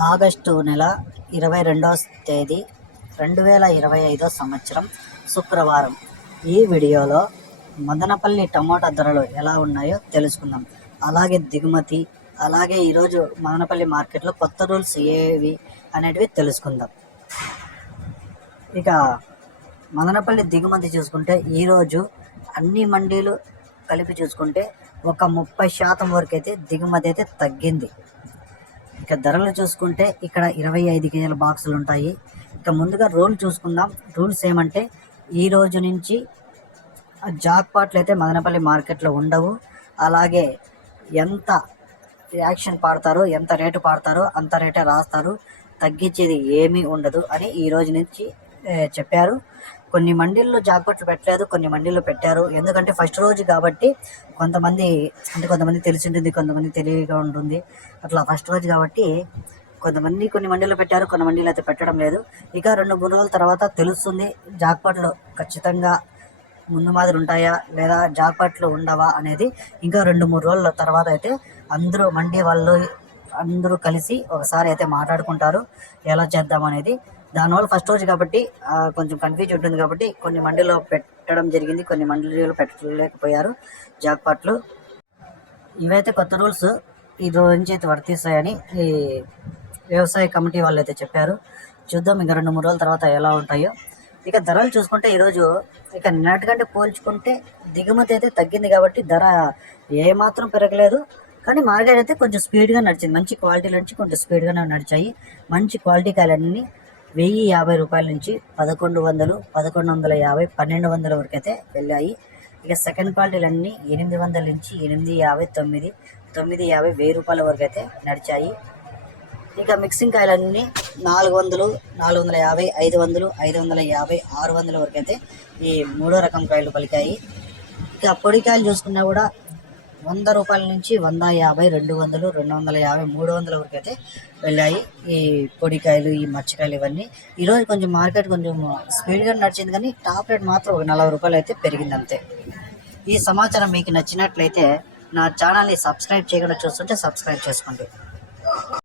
August నెల 22వ తేదీ 2025 సంవత్సరం శుక్రవారం. ఈ వీడియోలో మదనపల్లి టమోటా ధరలు ఎలా ఉన్నాయో తెలుసుకుందాం. అలాగే దిగుమతి, అలాగే ఈరోజు మదనపల్లి మార్కెట్లో కొత్త రూల్స్ ఏవి అనేటివి తెలుసుకుందాం. ఇక మదనపల్లి దిగుమతి చూసుకుంటే ఈరోజు అన్ని మండీలు కలిపి చూసుకుంటే ఒక 30% వరకు అయితే దిగుమతి అయితే తగ్గింది. ఇక ధరలు చూసుకుంటే ఇక్కడ 25 కేజీల బాక్సులు ఉంటాయి. ఇక ముందుగా రూల్ చూసుకుందాం. రూల్స్ ఏమంటే ఈ రోజు నుంచి జాక్పాట్లు అయితే మదనపల్లి మార్కెట్లో ఉండవు. అలాగే ఎంత యాక్షన్ పాడతారో, ఎంత రేటు పాడతారో అంత రేటే రాస్తారు. తగ్గించేది ఏమీ ఉండదు అని ఈ రోజు నుంచి చెప్పారు. కొన్ని మండీల్లో జాక్పాట్లు పెట్టలేదు, కొన్ని మండీల్లో పెట్టారు. ఎందుకంటే ఫస్ట్ రోజు కాబట్టి కొంతమంది తెలిసి ఉంటుంది, కొంతమంది తెలివిగా ఉంటుంది. అట్లా ఫస్ట్ రోజు కాబట్టి కొన్ని మండీలో పెట్టారు, కొన్ని మండీలు అయితే పెట్టడం లేదు. ఇక 2-3 రోజుల తర్వాత తెలుస్తుంది జాక్పాట్లు ఖచ్చితంగా ముందు మాదిరి ఉంటాయా లేదా జాక్పాట్లు ఉండవా అనేది. ఇంకా 2-3 రోజుల తర్వాత అయితే అందరూ మండీ వాళ్ళు అందరూ కలిసి ఒకసారి అయితే మాట్లాడుకుంటారు ఎలా చేద్దాం అనేది. దానివల్ల ఫస్ట్ రోజు కాబట్టి కొంచెం కన్ఫ్యూజ్ ఉంటుంది కాబట్టి కొన్ని మండీలో పెట్టడం జరిగింది, కొన్ని మండీలో పెట్టలేకపోయారు జాక్పాట్లు. ఇవైతే కొత్త రూల్స్ ఈ రోజు నుంచి అయితే వర్తిస్తాయని ఈ వ్యవసాయ కమిటీ వాళ్ళు అయితే చెప్పారు. చూద్దాం ఇంకా 2-3 రోజుల తర్వాత ఎలా ఉంటాయో. ఇక ధరలు చూసుకుంటే ఈరోజు ఇక నిన్నటికంటే పోల్చుకుంటే దిగుమతి అయితే తగ్గింది కాబట్టి ధర ఏమాత్రం పెరగలేదు. కానీ మార్కెట్ అయితే కొంచెం స్పీడ్గా నడిచింది. మంచి క్వాలిటీల నుంచి కొంచెం స్పీడ్గానే నడిచాయి. మంచి క్వాలిటీ కాయలన్నీ 1050 రూపాయల నుంచి 1100, 1150, 1200 వరకు అయితే వెళ్ళాయి. ఇక సెకండ్ క్వాలిటీలు అన్నీ 800 నుంచి 850, 950, 1000 రూపాయల వరకు అయితే నడిచాయి. ఇక మిక్సింగ్ కాయలన్నీ 400, 450, 500, 550, 600 వరకు అయితే ఈ మూడో రకం కాయలు పలికాయి. ఇక పొడికాయలు చూసుకున్నా కూడా 100 రూపాయల నుంచి 150, 200, 250, 300 వరకు అయితే వెళ్ళాయి ఈ పొడికాయలు, ఈ మచ్చకాయలు ఇవన్నీ. ఈరోజు కొంచెం మార్కెట్ కొంచెం స్పీడ్గా నడిచింది, కానీ టాప్ రేట్ మాత్రం ఒక 40 రూపాయలు అయితే పెరిగింది అంతే. ఈ సమాచారం మీకు నచ్చినట్లయితే నా ఛానల్ని సబ్స్క్రైబ్ చేయకుండా చూస్తుంటే సబ్స్క్రైబ్ చేసుకోండి.